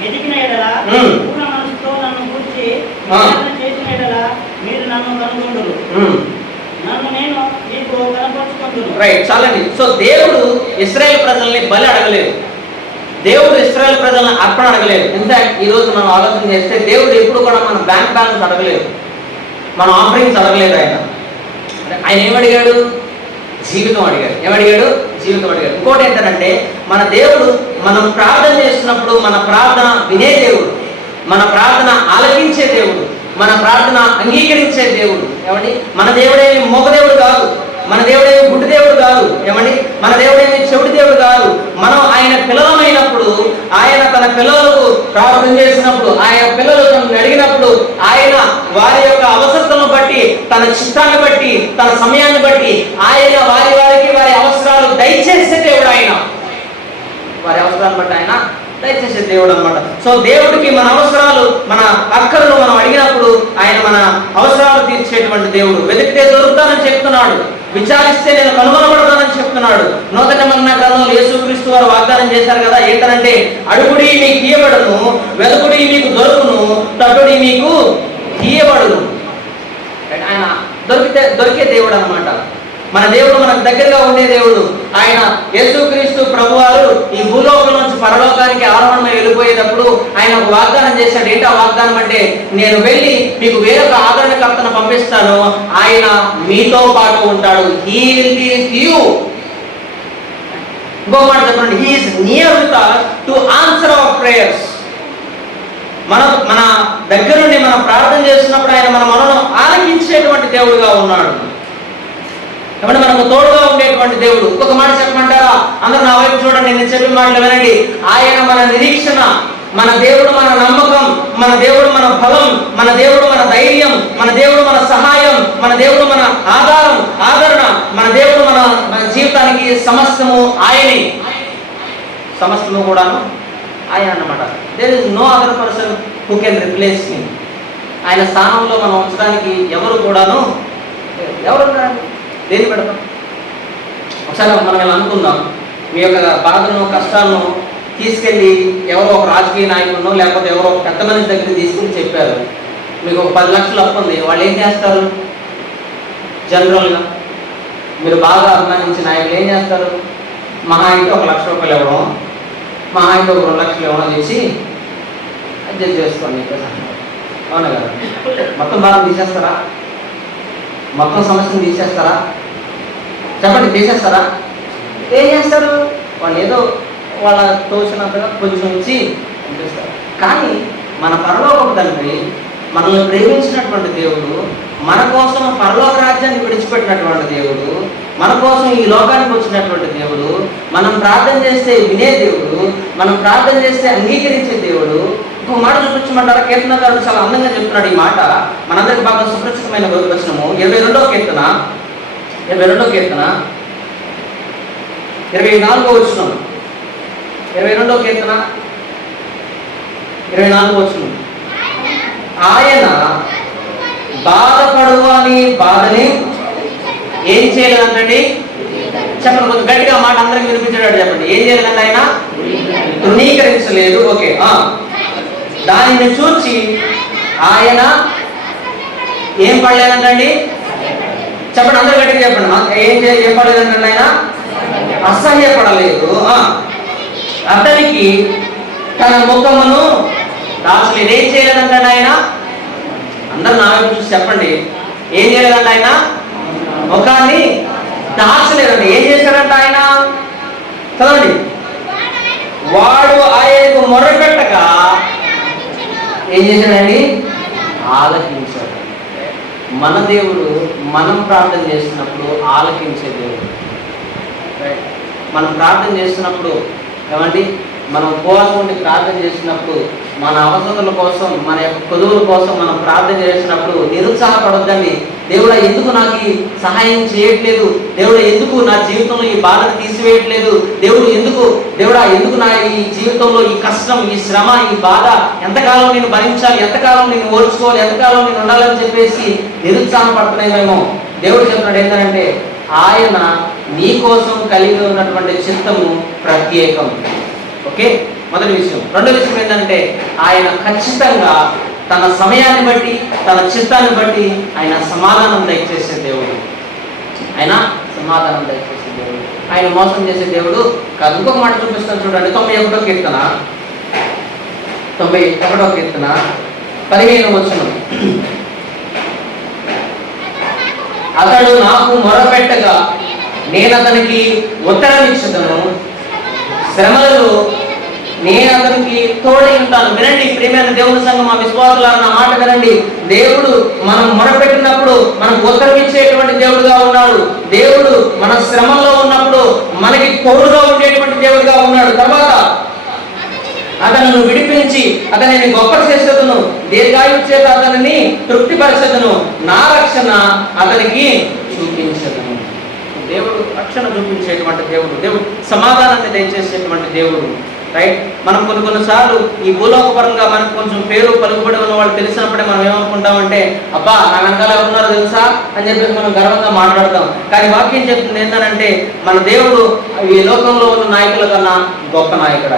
వెతికిన ఎడల, పూర్ణ మనసుతో నన్ను గూర్చి విచారణ చేసిన ఎడల మీరు నన్ను కనుగొందురు, నన్ను నేను మీకు కనపరుచుకుంటున్నాను. రైట్, చాలండి. సో దేవుడు ఇశ్రాయేలు ప్రజల్ని బలి అడగలేదు, దేవుడు ఇశ్రాయేలు ప్రజలను అర్పణ అడగలేదు. ఇన్ఫాక్ట్ ఈ రోజు మనం ఆలోచన చేస్తే దేవుడు ఎప్పుడు కూడా మన బ్యాంక్ బ్యాలెన్స్ అడగలేదు, మన ఆఫరింగ్స్ అడగలేదు. ఆయన ఏమడిగాడు? జీవితం అడిగాడు. ఏమడిగాడు? జీవితం అడిగాడు. ఇంకోటి ఏంటంటే, మన దేవుడు మనం ప్రార్థన చేస్తున్నప్పుడు మన ప్రార్థన వినే దేవుడు, మన ప్రార్థన ఆలకించే దేవుడు, మన ప్రార్థన అంగీకరించే దేవుడు. ఏమండి? మన దేవుడేమి మోగదేవుడు కాదు, మన దేవుడేమి గుడ్డి దేవుడు కాదు. ఏమండి? మన దేవుడేమి చెవిటి దేవుడు కాదు. మనం ఆయన పిల్లలమైనప్పుడు, ఆయన తన పిల్లలకు ప్రార్థన చేసినప్పుడు, ఆయన పిల్లలు తనను అడిగినప్పుడు, ఆయన వారి యొక్క అవసరతలను బట్టి, తన చిత్తాన్ని బట్టి, తన సమయాన్ని బట్టి ఆయన వారికి వారి అవసరాలు దయచేసే దేవుడు ఆయన. వారి అవసరాన్ని బట్టి ఆయన దయచేసే దేవుడు అనమాట. సో దేవుడికి మన అవసరాలు, మన అక్కర్లు మనం అడిగినప్పుడు ఆయన మన అవసరాలు తీర్చేటువంటి దేవుడు. వెతికితే దొరుకుతానని చెప్తున్నాడు, విచారిస్తే నేను కనుగొనబడతానని చెప్తున్నాడు. నూతన నిబంధన గ్రంథంలో యేసుక్రీస్తు వారు వాగ్దానం చేశారు కదా, ఏంటంటే అడుగుడి మీకు ఇయ్యబడును, వెతుకుడి మీకు దొరుకును, తట్టుడి మీకు ఇయ్యబడును. ఆయన దొరికే దేవుడు అనమాట. మన దేవుడు మనకు దగ్గరగా ఉండే దేవుడు. ఆయన యేసుక్రీస్తు ప్రభువారు ఈ భూలోకం నుంచి పరలోకానికి ఆరోహణమై వెళ్ళిపోయేటప్పుడు ఆయన ఒక వాగ్దానం చేశాడు. ఏంటి ఆ వాగ్దానం అంటే, నేను వెళ్ళి మీకు వేరొక ఆదరణకర్తను పంపిస్తాను, ఆయన మీతో పాటు ఉంటాడు. He will be with you. ఇంకో మాట చెప్పండి, he is near with us to answer our prayers. మన దగ్గర నుండి మనం ప్రార్థన చేస్తున్నప్పుడు ఆయన మన మనను ఆలకించేటువంటి దేవుడుగా ఉన్నాడు. కాబట్టి మనకు తోడుగా ఉండేటువంటి దేవుడు. ఇంకొక మాట చెప్పమంటారా? అందరూ నా వైపు చూడండి, నేను చెప్పే మాటలు వినండి. ఆయన మన నిరీక్షణ, మన దేవుడు మన నమ్మకం, మన దేవుడు మన బలం, మన దేవుడు మన ధైర్యం, మన దేవుడు మన సహాయం, మన దేవుడు మన ఆదరణ, మన దేవుడు మన జీవితానికి సమస్తము ఆయనే. సమస్తము కూడాను ఆయన అన్నమాట. There is no other person who can replace me. ఆయన స్థానంలో మనం ఉంచడానికి ఎవరు కూడాను దేని పెడతాం? ఒకసారి మనం ఇలా అనుకుందాం, మీ యొక్క బాధలను కష్టాలను తీసుకెళ్ళి ఎవరో ఒక రాజకీయ నాయకులను లేకపోతే ఎవరో ఒక పెద్ద మనిషి దగ్గరికి తీసుకుని చెప్పారు, మీకు ఒక 10 లక్షలు అప్పు ఉంది. వాళ్ళు ఏం చేస్తారు? జనరల్గా మీరు బాగా అభిమానించిన నాయకులు ఏం చేస్తారు? మహా అయితే 1 లక్ష రూపాయలు ఇవ్వడం, మహా అయితే 2 లక్షలు ఇవ్వడం చేసి అడ్జస్ట్ చేసుకోండి. అవునా కదా? మొత్తం బాగా తీసేస్తారా? మొత్తం సమస్యను తీసేస్తారా? చెప్పండి, తీసేస్తారా? ఏం చేస్తారు? వాళ్ళు ఏదో వాళ్ళ తోచినంతగా కొంచెం ఇచ్చి పంపిస్తారు. కానీ మన పరలోకపు తండ్రి, మనల్ని ప్రేమించినటువంటి దేవుడు, మన కోసం పరలోక రాజ్యాన్ని విడిచిపెట్టినటువంటి దేవుడు, మన కోసం ఈ లోకానికి వచ్చినటువంటి దేవుడు, మనం ప్రార్థన చేస్తే వినే దేవుడు, మనం ప్రార్థన చేస్తే అంగీకరించే దేవుడు. ఇంకో మాట చూపించమంటారా? కీర్తనకారుడు చాలా అందంగా చెప్తున్నాడు ఈ మాట, మనందరికి బాగా సుపరిచితమైన వచనము. 22వ కీర్తన 24వ వచనం. 22వ కీర్తన 24వ వచనం. ఆయన బాధపడు అని బాధని ఏం చేయలేదంటండి? చెప్పండి, కొంచెం గట్టిగా మాట అందరికి వినిపించేటట్టు చెప్పండి. ఏం చేయలేదంటే ఆయన తృణీకరించలేదు. ఓకే. దానిని చూచి ఆయన ఏం పడలేదంటండి? చెప్పండి, అందరూ గట్టిగా చెప్పండి. ఏం పడలేదంటండి? ఆయన అసహ్యపడలేదు. అతనికి తన ముఖమును దాచలేదు. ఏం చేయలేదంటండి ఆయన? అందరూ నా వైపు చూసి చెప్పండి, ఏం చేయలేదంట ఆయన? ముఖాన్ని దాచలేదండి. ఏం చేశాడంట ఆయన? చదవండి. వాడు ఆయనకు మొరపెట్టగా ఏం చేశాడండి? ఆలకించాడు. మన దేవుడు మనం ప్రార్థన చేస్తున్నప్పుడు ఆలకించే దేవుడు. మనం ప్రార్థన చేస్తున్నప్పుడు ఏమండి, మనం ఉపవాసం ఉండి ప్రార్థన చేసినప్పుడు, మన అవసరాల కోసం, మన యొక్క కొలువుల కోసం మనం ప్రార్థన చేసినప్పుడు నిరుత్సాహపడొద్దండి. దేవుడా ఎందుకు నాకు ఈ సహాయం చేయట్లేదు, దేవుడా ఎందుకు నా జీవితంలో ఈ బాధను తీసివేయట్లేదు, దేవుడా ఎందుకు నా ఈ జీవితంలో ఈ కష్టం, ఈ శ్రమ, ఈ బాధ ఎంతకాలం నేను భరించాలి, ఎంతకాలం నేను ఓర్చుకోవాలి, ఎంతకాలం నేను ఉండాలని చెప్పేసి నిరుత్సాహపడుతున్నామేమో. దేవుడు చెప్తున్నాడు ఏంటంటే, ఆయన నీ కోసం కలిగి ఉన్నటువంటి చిత్తము ప్రత్యేకం. ఓకే, మొదటి విషయం. రెండో విషయం ఏంటంటే, ఆయన ఖచ్చితంగా తన సమయాన్ని బట్టి, తన చిత్తాన్ని బట్టి ఆయన సమాధానం దయచేసే దేవుడు. ఆయన సమాధానం దయచేసే దేవుడు. ఆయన మోసం చేసే దేవుడు కాదు. ఇంకొక మాట చూపిస్తాను చూడండి. 91వ కీర్తన 15వ వచనం. అతడు నాకు మొరపెట్టగా నేను అతనికి ఉత్తరం ఇచ్చుదను, శ్రమలలో నేను అతనికి తోడై ఉంటాను. వినండి ప్రియమైన దేవుని సంఘం, మా విశ్వాసులారా నా మాట వినండి. దేవుడు మనం మొరపెట్టినప్పుడు మనకు ఉత్తరం ఇచ్చేటువంటి దేవుడుగా ఉన్నాడు. దేవుడు మన శ్రమంలో ఉన్నప్పుడు మనకి తోడుగా ఉండేటువంటి దేవుడుగా ఉన్నాడు. తర్వాత అతను విడిపించి అతనిని గొప్ప చేసేదను, దీర్ఘాయువు చేత అతనిని తృప్తిపరచదును, నా రక్షణ అతనికి చూపించదును. దేవుడు రక్షణ చూపించేటువంటి దేవుడు, దేవుడు సమాధానాన్ని దయచేసేటువంటి దేవుడు. రైట్. మనం కొన్నిసార్లు ఈ భూలోకపరంగా మనకు కొంచెం పేరు పలుకుబడి ఉన్న వాళ్ళు తెలిసినప్పుడే మనం ఏమనుకుంటామంటే, అబ్బా నా వెనకాల ఎవరున్నారో తెలుసా అని చెప్పేసి మనం గర్వంగా మాట్లాడతాం. కానీ వాక్యం చెప్తుంది ఏంటంటే, మన దేవుడు ఈ లోకంలో ఉన్న నాయకుల కన్నా గొప్ప నాయకుడు.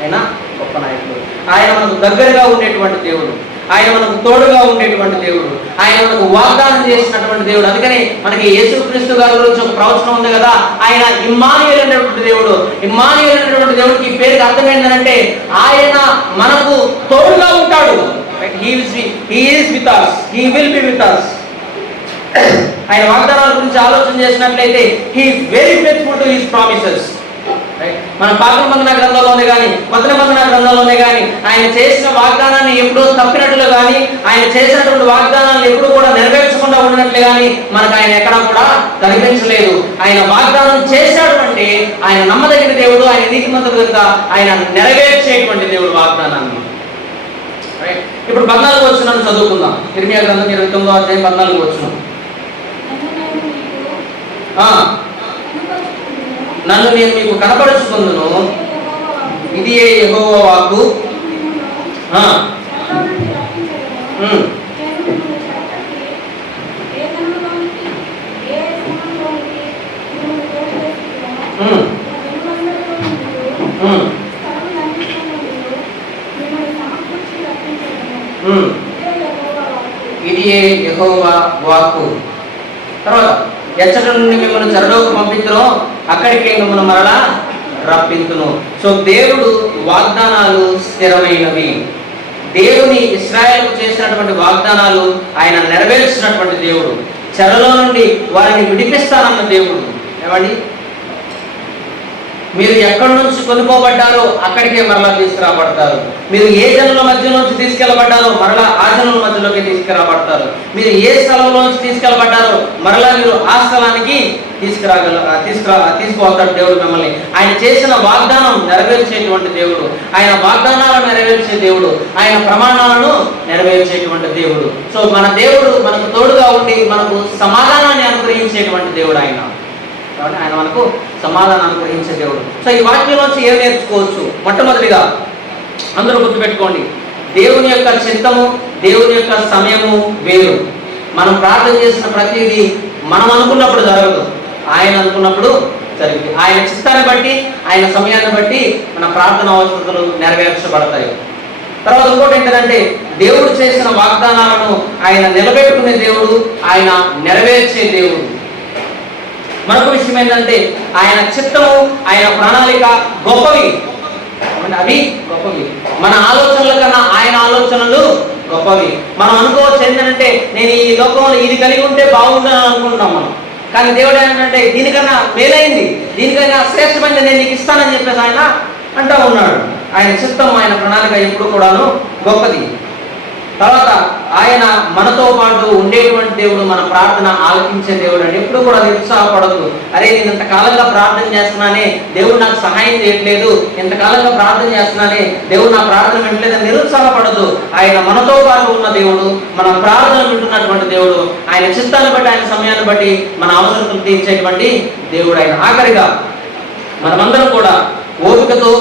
ఆయన గొప్ప నాయకుడు. ఆయన మనకు దగ్గరగా ఉండేటువంటి దేవుడు, ఆయన మనకు తోడుగా ఉండేటువంటి దేవుడు, ఆయన మనకు వాగ్దానం చేసినటువంటి దేవుడు. అందుకని మనకి యేసుక్రీస్తు గారి గురించి ఒక ప్రవచనం ఉంది కదా, ఆయన ఇమ్మానుయేలు అనేటువంటి దేవుడు. ఇమ్మానుయేలు అనేటువంటి దేవుడికి ఈ పేరుకి అర్థం ఏంటంటే, ఆయన మనకు తోడుగా ఉంటాడు. He is with us, he will be with us. ఆయన వాగ్దానాల గురించి ఆలోచన చేసినట్లయితే, he is very faithful to his promises. మన పాత నిబంధన గ్రంథంలోనే కానీ కొత్త నిబంధన గ్రంథంలోనే కానీ ఆయన చేసిన వాగ్దానాన్ని ఎప్పుడూ తప్పినట్లు కానీ, ఆయన చేసినటువంటి వాగ్దానాన్ని ఎప్పుడు కూడా నెరవేర్చకుండా ఉన్నట్లు కానీ మనకు ఆయన ఎక్కడా కూడా కనిపించలేదు. ఆయన వాగ్దానం చేశాడు అంటే ఆయన నమ్మదగిన దేవుడు, ఆయన నీతిమంతుడు కనుక ఆయన నెరవేర్చేటువంటి దేవుడు వాగ్దానాన్ని. ఇప్పుడు 14వ వచనం చదువుకుందాం. ఇర్మియా గ్రంథం 29వ అధ్యాయం 14వ వచనం. నన్ను నేను మీకు కనపరుచుకుందును, ఇది యెహోవా వాక్కు. ఇది యెహోవా వాక్కు. తర్వాత ఎచ్చట నుండి మిమ్మల్ని చెరలోకి పంపించును, అక్కడికే మిమ్మల్ని మరలా రప్పించును. సో దేవుడు వాగ్దానాలు స్థిరమైనవి. దేవుని ఇశ్రాయేలుకు చేసినటువంటి వాగ్దానాలు ఆయన నెరవేర్చినటువంటి దేవుడు. చెరలో నుండి వారిని విడిపిస్తానన్న దేవుడు. ఏమండి, మీరు ఎక్కడి నుంచి కొనుక్కోబడ్డారో అక్కడికే మరలా తీసుకురాబడతారు. మీరు ఏ జనుల మధ్య నుంచి తీసుకెళ్ళబడ్డారో మరలా ఆ జనుల మధ్యలోకి తీసుకురాబడతారు. మీరు ఏ స్థలంలో నుంచి తీసుకెళ్ళబడ్డారో మరలా మీరు ఆ స్థలానికి తీసుకువస్తాడు దేవుడు మిమ్మల్ని. ఆయన చేసిన వాగ్దానం నెరవేర్చేటువంటి దేవుడు, ఆయన వాగ్దానాలను నెరవేర్చే దేవుడు, ఆయన ప్రమాణాలను నెరవేర్చేటువంటి దేవుడు. సో మన దేవుడు మనకు తోడుగా ఉండి మనకు సమాధానాన్ని అనుగ్రహించేటువంటి దేవుడు ఆయన. ఆయన మనకు సమాధానం అనుగ్రహించే దేవుడు. సో ఈ వాక్యంలోంచి ఏం నేర్చుకోవచ్చు? మొట్టమొదటిగా అందరూ గుర్తుపెట్టుకోండి, దేవుని యొక్క చిత్తము, దేవుని యొక్క సమయము వేరు. మనం ప్రార్థన చేసిన ప్రతిదీ మనం అనుకున్నప్పుడు జరగదు, ఆయన అనుకున్నప్పుడు జరిగింది. ఆయన చిత్తాన్ని బట్టి, ఆయన సమయాన్ని బట్టి మన ప్రార్థన అవసరతలు నెరవేర్చబడతాయి. తర్వాత ఇంకోటి ఏంటంటే, దేవుడు చేసిన వాగ్దానాలను ఆయన నిలబెట్టుకునే దేవుడు, ఆయన నెరవేర్చే దేవుడు. మరొక విషయం ఏంటంటే, ఆయన చిత్తము, ఆయన ప్రణాళిక గొప్పవి. అవి గొప్పవి. మన ఆలోచనల కన్నా ఆయన ఆలోచనలు గొప్పవి. మనం అనుకోవచ్చు ఏంటంటే, నేను ఈ లోకంలో ఇది కలిగి ఉంటే బాగుందని అనుకుంటున్నాం మనం. కానీ దేవుడు ఏంటంటే, దీనికన్నా మేలైంది, దీనికన్నా శ్రేష్టమైంది నేను నీకు ఇస్తానని చెప్పేసి ఆయన అంటూ ఉన్నాడు. ఆయన చిత్తం, ఆయన ప్రణాళిక ఎప్పుడు కూడాను గొప్పది. తర్వాత ఆయన మనతో పాటు ఉండేటువంటి దేవుడు, మన ప్రార్థన ఆలకించే దేవుడు అని ఎప్పుడు కూడా నిరుత్సాహపడద్దు. అరే నేను ఇంతకాలంగా ప్రార్థన చేస్తున్నానే, దేవుడు నాకు సహాయం చేయట్లేదు, ఇంతకాలంగా ప్రార్థన చేస్తున్నానే, దేవుడు నా ప్రార్థన వింటలేదని నిరుత్సాహపడద్దు. ఆయన మనతో పాటు ఉన్న దేవుడు, మన ప్రార్థన వింటున్నటువంటి దేవుడు, ఆయన చిత్తాన్ని బట్టి, ఆయన సమయాన్ని బట్టి మన అవసరతలు తీర్చేటువంటి దేవుడు ఆయన. ఆఖరిగా మనమందరం కూడా ఓపికతో,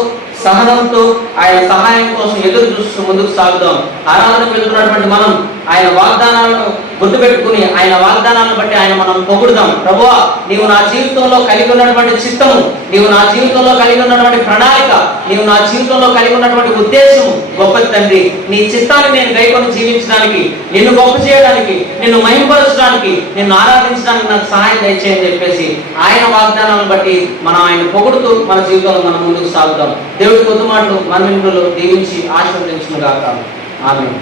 సహనంతో ఆయన సహాయం కోసం ఎదురు చూస్తూ ముందుకు సాగుదాం. ఆరాధనకు వెళ్తున్నటువంటి మనం ఆయన వాగ్దానాలను గుర్తుపెట్టుకుని, ఆయన వాగ్దానాలను బట్టి ఆయన మనం పొగుడుదాం. ప్రభువా, నీవు నా జీవితంలో కలిగి ఉన్నటువంటి చిత్తము, నీవు నా జీవితంలో కలిగి ఉన్నటువంటి ప్రణాళిక, నీవు నా జీవితంలో కలిగి ఉన్నటువంటి ఉద్దేశము గొప్పది తండ్రి. నీ చిత్తాన్ని నేను గైకొని జీవించడానికి, నిన్ను గొప్ప చేయడానికి, నిన్ను మహింపరచడానికి, నిన్ను ఆరాధించడానికి నాకు సహాయం దయచేయని చెప్పేసి ఆయన వాగ్దానాలను బట్టి మనం ఆయన పొగుడుతూ మన జీవితంలో మనం ముందుకు సాగుతాం. దేవుడి కొద్ది మాటలు మన ఇంట్లో దీవించి ఆశీర్వదించును గాక. ఆమేన్.